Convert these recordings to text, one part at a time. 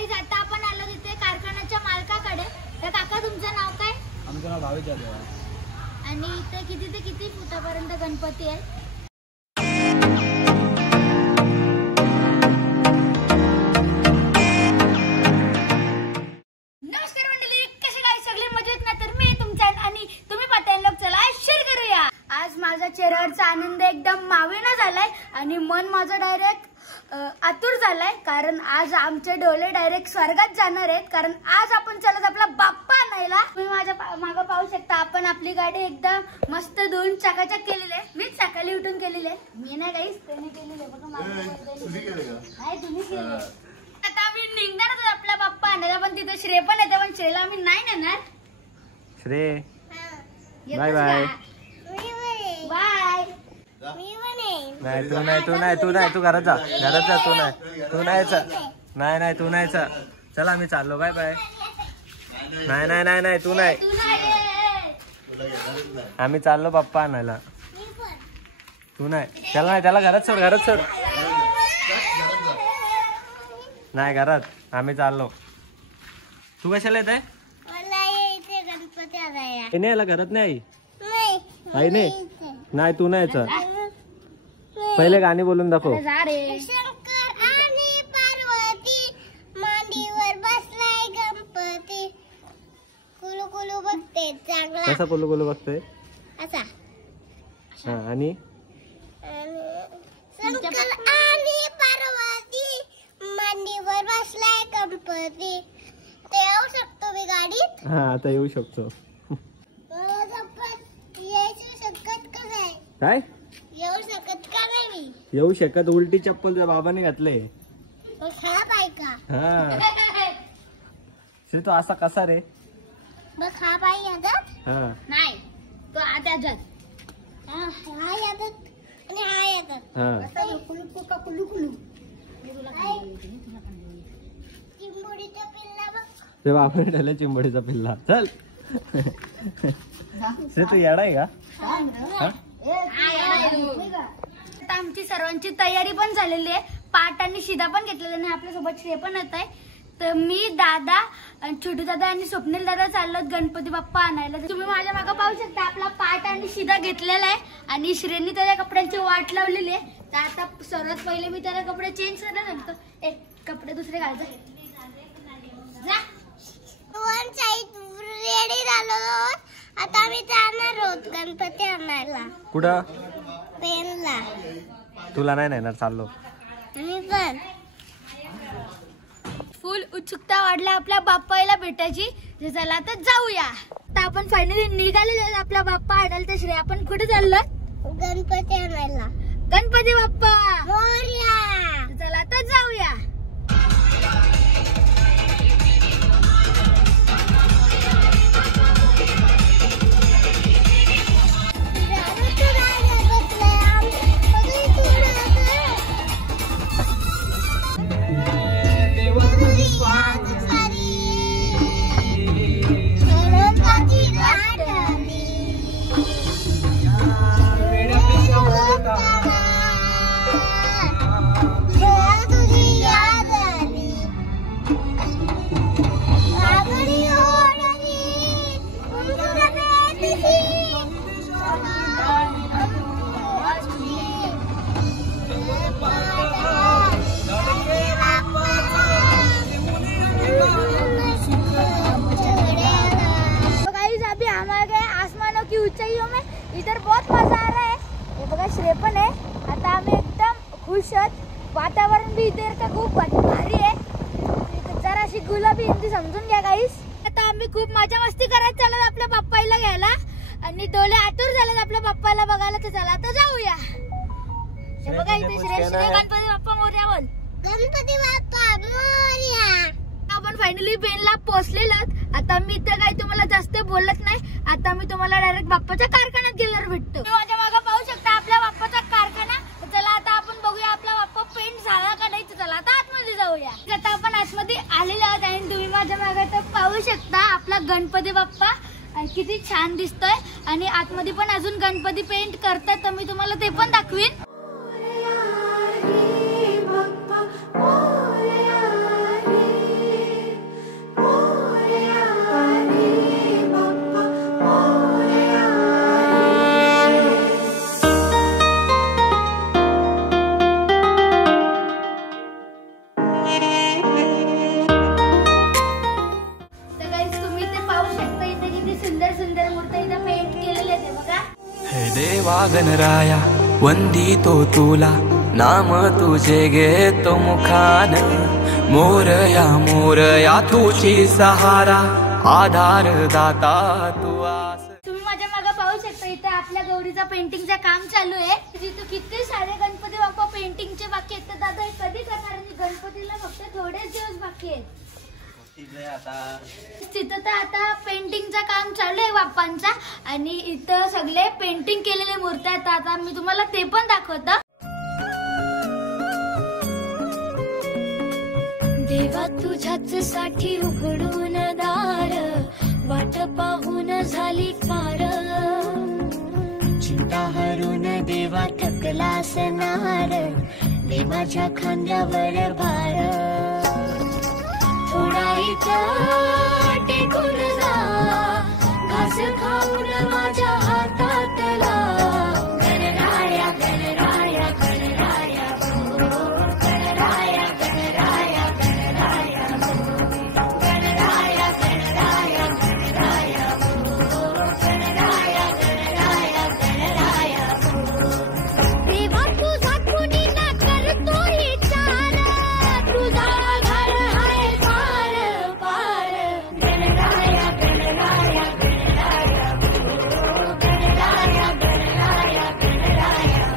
Guys आता आपण आलो तिथे कारखान्याच्या मालकाकडे. तर काका तुमचं नाव काय? आमचं नाव भावेश जाधव आहे. आणि इथे किती ते किती फुटापर्यंत गणपती आहे? नमस्कार मंडळी, कसे काय सगळे मजेत ना? तर मी तुमचा आणि तुम्ही पाहताय लोक, चला शेअर करूया. आज माझ्या चेहऱ्यावरचा आनंद एकदम मावेना झालाय आणि मन माझं डायरेक्ट आतुर झालाय, कारण आज आमचे डोले डायरेक्ट स्वर्गात जाणार आहेत. कारण आज आपण चालत आपला बाप्पा आणायला. तुम्ही माझ्या मागं पाहू शकता, आपण आपली गाडी एकदम मस्त धुवून चकाचक केलेली आहे. मीच सकाळी उठून केलेली आहे, मी नाही गाईस, त्यांनी केलेली आहे. बघा तुम्ही केलेली. आता आम्ही निघणार आहोत आपला बाप्पा आणायला, पण तिथे श्रेय पण येते, पण श्रेयला आम्ही नाही नेणार. श्रेय बाय बाय बाय. नाही तू घरात जा तू नाही चला आम्ही चाललो बाय बाय. नाही तू नाही, आम्ही चाललो बाप्पा आणायला. तू नाही, त्याला घरात सोड नाही घरात, आम्ही चाललो. तू कशाला येत आहे? याला घरात नाही आई नाही तू नाही यायचं. पहिले गाणी बोलून दाखव. शंकर आणि पार्वती मांडीवर बसलाय गणपती, कुलू कुलू बघते चांगला. कसा कुलू बघतोय असा. हा आणि शंकर आणि पार्वती मांडीवर बसलाय गणपती. ते येऊ शकतो मी गाडीत? हा आता येऊ शकतो. काय येऊ शकत का नाही? मी येऊ शकत. उलटी चप्पल त्या बाबाने घातले. खराब आहे का? हा तो असा कसा रे? मग हा बाई यादत हा नाही, तो आता जत हा यादत आणि हा यादत. हा कुलू चिंबोडीचा पिल्ला बघ. ते बाबाने ठेवला चिंबडीचा पिल्ला. चल तू येडा आहे का? आता आमची सर्वांची तयारी पण झालेली आहे. पाट आणि शिदा पण घेतलेला आणि आपल्यासोबत श्रेय पण येत आहे. तर मी, दादा, छोटू दादा आणि स्वप्नील दादा चाललोत गणपती बाप्पा आणायला. तुम्ही माझ्या मागे पाहू शकता, आपला पाट आणि शिदा घेतलेला आहे आणि श्रेयनी त्याच्या कपड्यांची वाट लावलेली आहे. तर आता सर्वात पहिले मी त्याला कपडे चेंज करायला सांगतो. एक कपडे दुसरे घालतो. रेडी झालो, आता आम्ही जाणार आहोत गणपती आणायला. कुठं? पेनला. तुला नाही नेणार, चाललो. मी पण. फुल उत्सुकता वाढल्या आपल्या बाप्पाला भेटायची. चला तर जाऊया. आता आपण फायनली निघालेलो आपला बाप्पा आणायला. तर श्रेय आपण कुठे चाललो? गणपती आणायला. गणपती बाप्पा मोरया. चला तर जाऊया. ऊंचाइयों में इधर बहुत मजा आ रहा है. हे बघा श्रेय पण आहे. आता आम्ही एकदम खुश आहोत. वातावरण भी इधर का खूप भारी आहे. जराशी गुलाबी हिंदी समजून घ्या गाईस. आता आम्ही खूप मजा मस्ती करत चाललो आपल्या बाप्पाला घ्यायला आणि डोले आतुर झालेत आपल्या बाप्पाला बघायला. तर चला आता जाऊया. हे बघा इथे श्रेय गणपती बाप्पा मोरया बोल. गणपती बाप्पा मोरया. आपण फायनली पेनला पोहोचलेलो. आता मी तर काही तुम्हाला जास्त बोलत नाही. आता मी तुम्हाला डायरेक्ट बाप्पाच्या कारखान्यात गेल्यावर भेटतो. माझ्या मागे पाहू शकता आपल्या बाप्पाचा कारखाना. चला आता आपण बघूया आपला बाप्पा पेंट झाला का नाही. चला आता आतमध्ये जाऊया. आता आपण आतमध्ये आलेलो आहोत आणि तुम्ही माझ्या मागे तर पाहू शकता आपला गणपती बाप्पा किती छान दिसतोय. आणि आतमध्ये पण अजून गणपती पेंट करतात, तर मी तुम्हाला ते पण दाखवीन. देवा गणराया वंदितो तुला, नाम तुझे घेतो मुखान. मोरया मोरया तुझी सहारा, आधार दाता तू आस. तुम्ही माझ्या मागे पाहू शकता, इथे आपल्या गौरीचा पेंटिंगचं काम चालू आहे. तिथे किती सारे गणपती बाप्पा पेंटिंगचे बाकी आहेत. तर दादा हे कधी करणार? गणपतीला फक्त थोडेच दिवस बाकी आहेत. तिथं तर आता पेंटिंगचं काम चालू आहे बाप्पांचा, आणि इथं सगळे पेंटिंग केलेले मूर्त्या आहेत. आता मी तुम्हाला ते पण दाखवतो. देवा तुझ्याच साठी उघडून दार, वाट पाहून झाली पार. चिंता हरून देवा थकला सनार, दे माझ्या खांद्यावर भार. थोडा इथं टेकून जा, घास खाऊन माझ्या हातातला. गणराया गणराया गणराया गणराया गणराया गणराया गणराया गणराया गणराया गणराया गणराया गणराया. देवा तुझा कुणी ना करतो विचार, तुझा घर आहे पार पार. गणराया गणराया गणराया गणराया गणराया गणराया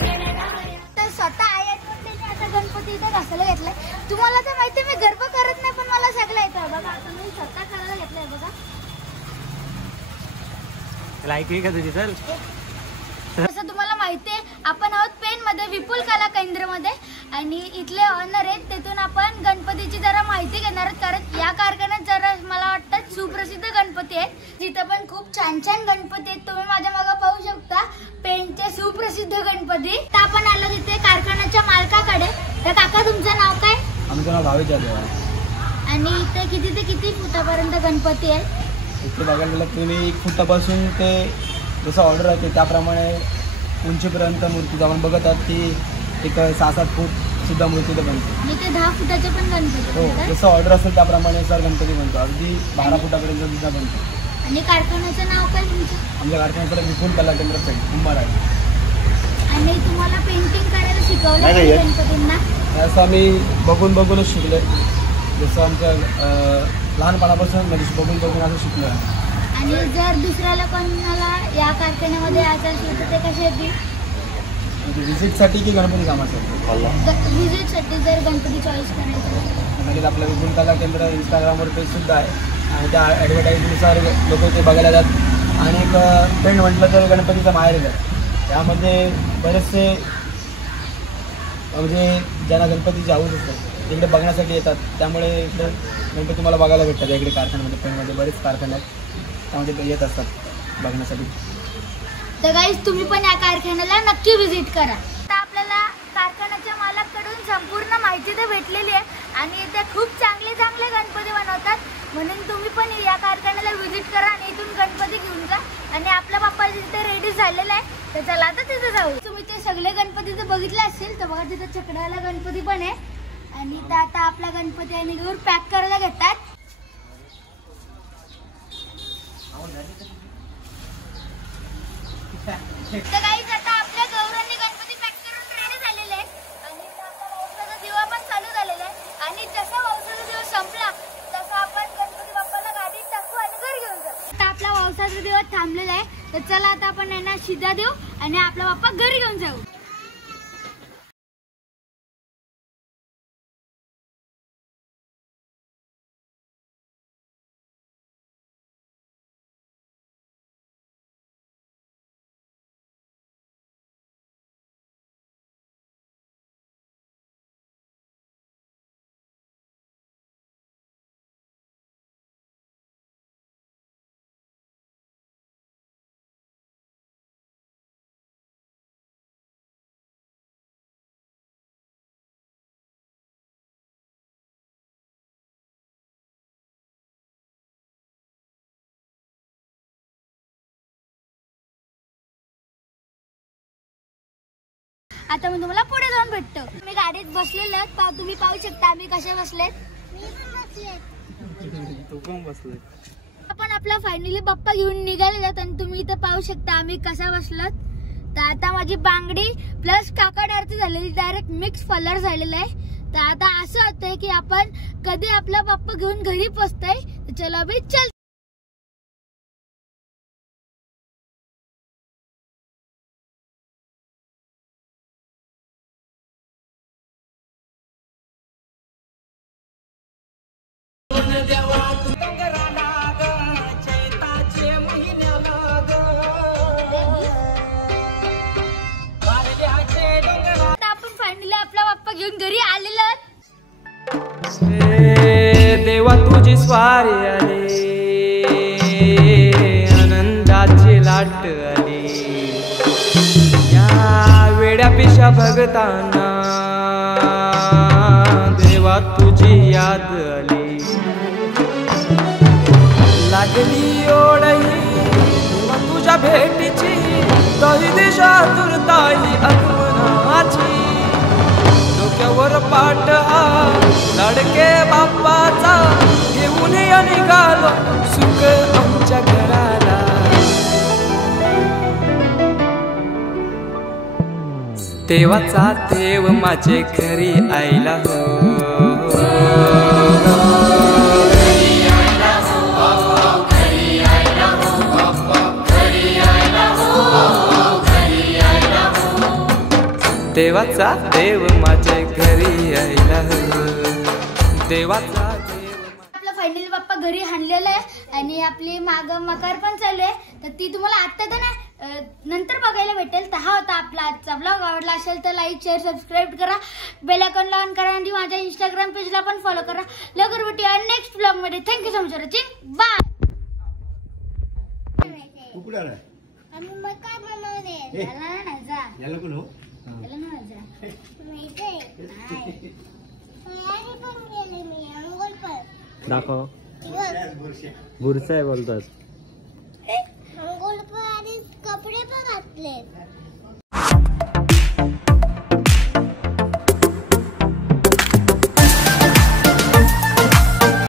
गणराया. तर स्वतः आईने आता गणपती इथे घासायला घेतलाय. तुम्हाला तर माहिती मी गर्व करत नाही, पण मला सगळं येतं बघा. आता मी स्वतः करायला घेतलंय बघा. ऐकली का तुझी? चल. जसं तुम्हाला माहिती आहे, आपण आहोत पेन मध्ये विपुल कला केंद्रामध्ये, आणि इथले ऑनर आहेत. तिथून आपण गणपतीची जरा माहिती घेणार आहोत, कारण या कारखान्यात जरा मला वाटतं सुप्रसिद्ध गणपती आहेत. तिथं पण खूप छान छान गणपती आहेत. तुम्ही माझ्या मागे पाहू शकता पेनचे सुप्रसिद्ध गणपती. तर आपण आलो तिथे कारखान्याच्या मालकाकडे. तर काका, तुमचं नाव काय? आमचं नाव भावेश जाधव आहे. आणि इथे किती ते किती फुटापर्यंत गणपती आहे? इथे बघायला गेलं तुम्ही 1 फुटापासून ते जसं ऑर्डर आहे त्याप्रमाणे उंचीपर्यंत मूर्ती आपण बघत आहात की एक 6-7 फूट सुद्धा मूर्ती तर बनते. आणि ते 10 फुटाचे पण गणपती हो, आहेत. जसं ऑर्डर असेल त्याप्रमाणे सर गणपती बनतो. अगदी 12 फुटापर्यंत सुद्धा बनतो. आणि कारखान्याचं नाव काय तुमचं? आमच्या कारखान्याकडे विपुल कला केंद्र कुंभार आहे. आणि तुम्हाला पेंटिंग करायला शिकवलं का गणपतींना? असं आम्ही बघूनच शिकलो. जसं आमच्या लहानपणापासून म्हणजे बघून असं शिकलो आहे. आणि जर दुसऱ्याला कोणाला या कारखान्यामध्ये यायचं असेल तर ते कसे येतील? म्हणजे व्हिजिटसाठी की गणपती कामासाठी? व्हिजिटसाठी जर गणपती चॉईस करायचं म्हणजे आपलं विपुल कला केंद्र इंस्टाग्रामवर पेजसुद्धा आहे, आणि त्या ॲडव्हर्टाईजनुसार लोक ते बघायला जातात. आणि एक ट्रेंड म्हटलं तर गणपतीचा माहेर आहे. त्यामध्ये बरेचसे म्हणजे ज्यांना गणपतीची आवड असते इकडे बघण्यासाठी येतात. त्यामुळे इकडे गणपती तुम्हाला बघायला भेटतात. इकडे कारखान्यामध्ये पेणमध्ये बरेच कारखाने आहेत, त्यामध्ये ते येत असतात बघण्यासाठी. तर गाईज, तुम्ही पण या कारखान्याला नक्की व्हिजिट करा. आता आपल्याला कारखान्याच्या मालकाकडून संपूर्ण माहिती तर भेटलेली आहे, आणि इथे खूप चांगले गणपती बनवतात. म्हणून तुम्ही पण या कारखान्याला व्हिजिट करा आणि इथून गणपती घेऊन जा. आणि आपला बाप्पा तिथे रेडी झालेला आहे, तर चला आता तिथे जाऊ. तुम्ही ते सगळे गणपती जर बघितले असतील तर बघा, तिथे चकडाला गणपती पण आहे. आणि तर आता आपला गणपती आणि घेऊन पॅक करायला घेतात. तर गाईज, आता आपल्या गौरांनी गणपती पॅक करून रेडी झालेले आहे. आणि आता पावसाचा दिवा पण चालू झालेला आहे. आणि जसा पावसाचा दिवस संपला तसा आपण गणपती बाप्पाला गाडीत टाकू आणि घरी घेऊन जाऊ. आता आपला पावसाचा दिवस थांबलेला आहे, तर चला आता आपण यांना शिदा देऊ आणि आपला बाप्पा घरी घेऊन जाऊ. आता मी तुम्हाला पुढे जाऊन भेटतो. मी गाडीत बसलेलो, तुम्ही पाहू शकता आम्ही कसे बसलेत. तू पण बसले. आपण आपला फायनली बाप्पा घेऊन निघालेला आणि तुम्ही इथं पाहू शकता आम्ही कसा बसलो. तर आता माझी बांगडी प्लस काकड आरती झालेली डायरेक्ट मिक्स फलर झालेला आहे. तर आता असं होतंय की आपण कधी आपला बाप्पा घेऊन घरी पोचतोय. चलो अभी चल. घेऊन घरी आलेलं. देवा तुझी स्वारी आली, आनंदाची लाट आली, या वेड्या पिशा भगतांना देवा तुझी याद आली. लागली ओढही तुझ्या भेटीची, तही दिशा तुरताई आगमनाची. डोक्यावर पाट हा लाडके बाप्पाचा, घेऊन निघालो सुख आमच्या घराला. देवाचा देव माझे घरी आयला हो. देवाचा देव माझे घरी यायला. देवाचा देव. आपला फायनली बाप्पा घरी आणलेला आहे आणि आपली माग मकार पण चालू आहे. तर ती तुम्हाला आता तर नाही नंतर बघायला भेटेल. तर हा होता आपला आजचा ब्लॉग. आवडला असेल तर लाईक शेअर सबस्क्राईब करा, बेल आयकॉन ऑन करा आणि माझ्या इंस्टाग्राम पेजला पण फॉलो करा. लवकर भेटूया नेक्स्ट ब्लॉग मध्ये. Thank you so much for watching. Bye. आम्ही मकार बनवले. याला कोण हो? दाखव. बुरसा आहे बोलतात. अंघोळ पण आणि कपडे पण घातले.